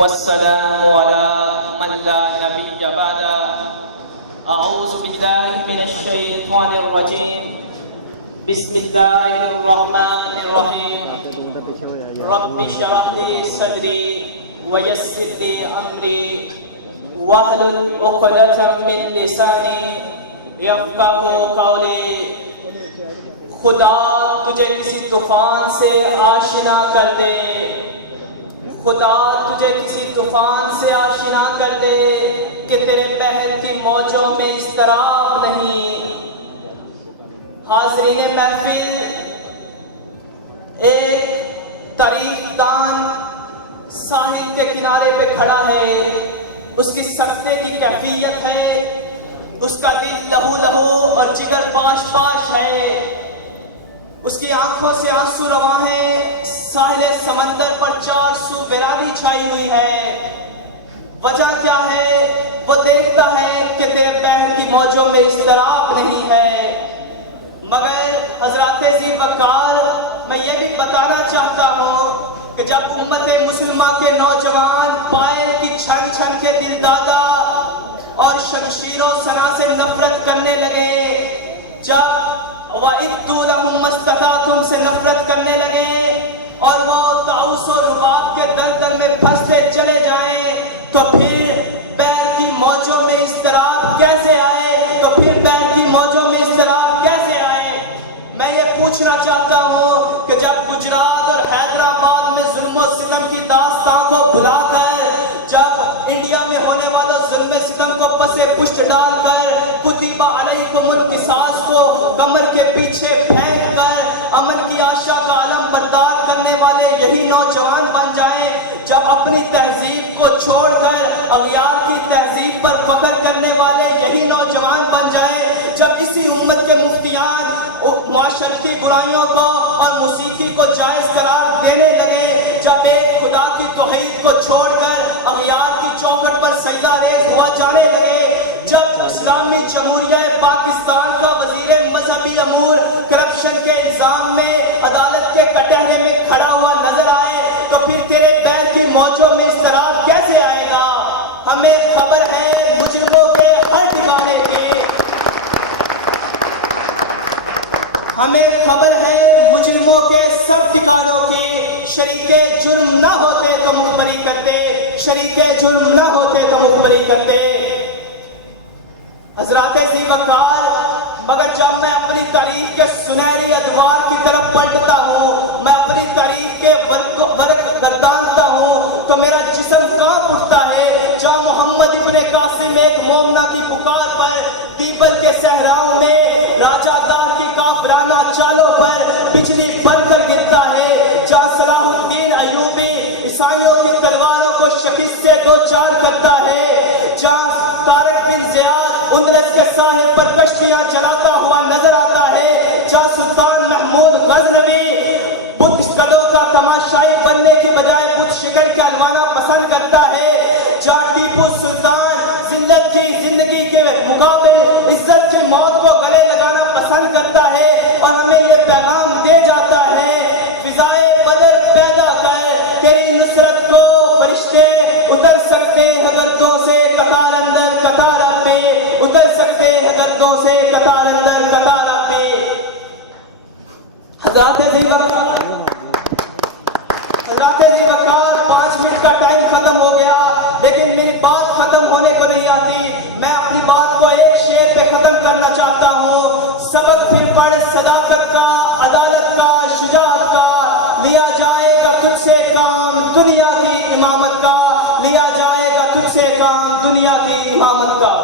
والسلام على من لا نبي بعده أعوذ بالله من الشيطان الرجيم بسم الله الرحمن الرحيم رب اشرح لي صدري ويسر لي أمري واحلل عقدة من لساني يفقهوا قولي خدا تجھے کسی طوفان سے آشنا کر دے، خدا تجھے کسی طوفان سے آشنا کر دے کہ تیرے بحر کی موجوں میں اضطراب نہیں۔ حاضرین محفل، ایک تاریخ دان ساحل کے کنارے پہ کھڑا ہے، اس کی سکتے کی کیفیت ہے، اس کا دل لہو لہو اور جگر پاش پاش ہے، اس کی آنکھوں سے آنسو رواں ہیں، ساحل سمندر پر چار سو ویرانی چھائی ہوئی ہے۔ وجہ کیا ہے؟ وہ دیکھتا ہے کہ تیرے بحر کی موجوں میں اضطراب نہیں ہے۔ مگر حضرات ذی وقار، میں یہ بھی بتانا چاہتا ہوں کہ جب امت مسلمہ کے نوجوان پائل کی چھن چھن کے دل دادا اور شمشیر و سنا سے نفرت کرنے لگے، جب وَإِدُّوا لَهُمْ مَا اسْتَطَعْتُمْ سے نفرت کرنے لگے اور وہ طاؤس و رباب کے دلدل میں پھنستے چلے جائیں، تو پھر بحر کی موجوں میں اضطراب کیسے آئے؟ تو پھر بحر کی موجوں میں اضطراب کیسے آئے؟ میں یہ پوچھنا چاہتا ہوں کہ جب گجرات اور حیدرآباد میں ظلم و ستم کی داستان کو بھلا کر، جب انڈیا میں ہونے والا ظلم ستم کو پسے پشت ڈال کر، کتب علیکم القصاص کو کمر کے پیچھے پھینک کر امن کی آشا کا علم بردار کرنے والے یہی نوجوان بن جائیں، جب اپنی تہذیب کو چھوڑ کر اغیار کی تہذیب پر فخر کرنے والے یہی نوجوان بن جائیں، جب اسی امت کے مفتیان معاشرتی برائیوں کو اور موسیقی کو جائز قرار دینے لگے، جب ایک خدا کی توحید کو چھوڑ کر اغیار کی چوکھٹ پر سجدہ ریز ہوا جانے لگے، جب اسلامی جمہوریہ پاکستان کا وزیر مذہبی امور کرپشن کے الزام میں عدالت کے کٹہرے میں کھڑا ہوا نظر آئے، تو پھر تیرے بحر کی موجوں میں اضطراب کیسے آئے گا؟ ہمیں خبر ہے مجرموں کے ہر ٹھکانے کی، ہمیں خبر ہے مجرموں کے سب ٹھکانوں کی، شریک جرم نہ ہوتے تو مخبری کرتے، شریک جرم نہ ہوتے تو مخبری کرتے۔ حضرات ذی وقار، مگر جب میں اپنی تاریخ کے سنہری ادوار کی طرف پلٹتا ہوں، میں اپنی تاریخ کے ورق گردانتا ہوں، تو میرا جسم کانپ اٹھتا ہے، جہاں محمد ابن قاسم ایک مومنہ کی پکار پر بیبل کے صحراؤں میں راجہ دار کی کافرانہ چالوں پر بجلی بن کر گرتا ہے، جہاں صلاح الدین ایوبی عیسائیوں کی تلواروں کو شکست سے دو چار کرتا ہے، جہاں طارق بن زیاد اندلس کے ساحل پر کشتیاں چلاتا ہوا نظر آتا ہے، جہاں سلطان محمود غزنوی بدھ کدوں کا تماشائی بننے کی بجائے بدھ شکل کے الوانا پسند کرتا ہے، جہاں ٹیپو سلطان ذلت کی زندگی کے مقابل عزت کی موت کو گلے لگانا پسند کرتا ہے، اور ہمیں یہ پیغام دے جاتا ہے فضائے بدر پیدا کر، تیری نصرت کو فرشتے اتر سکتے ہیں گردوں سے قطار اندر قطار پہ، اتر سکتے ہیں گردوں سے قطار اندر قطار پہ۔ حضرات ذی وقار، 5 منٹ کا ٹائم ختم ہو گیا، لیکن میری بات ختم ہونے کو نہیں آتی، میں اپنی بات کو ایک شعر پہ ختم کرنا چاہتا ہوں۔ سبق پھر پڑھ صداقت کا، عدالت کا، شجاعت کا، لیا جائے گا تجھ سے کام دنیا کی امامت کا، لیا جائے گا تجھ سے کام دنیا کی امامت کا۔